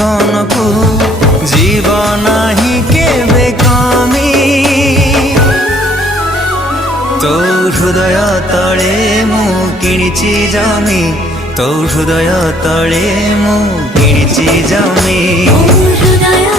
ଜୀବନକୁ ଜୀବ ନାହିଁ କେବେ କମି ତୋ ହୃଦୟ ତଳେ ମୁଁ କିଣିଛି ଜମି ତୋ ହୃଦୟ ତଳେ ମୁଁ କିଣିଛି ଜମି ହୃଦୟ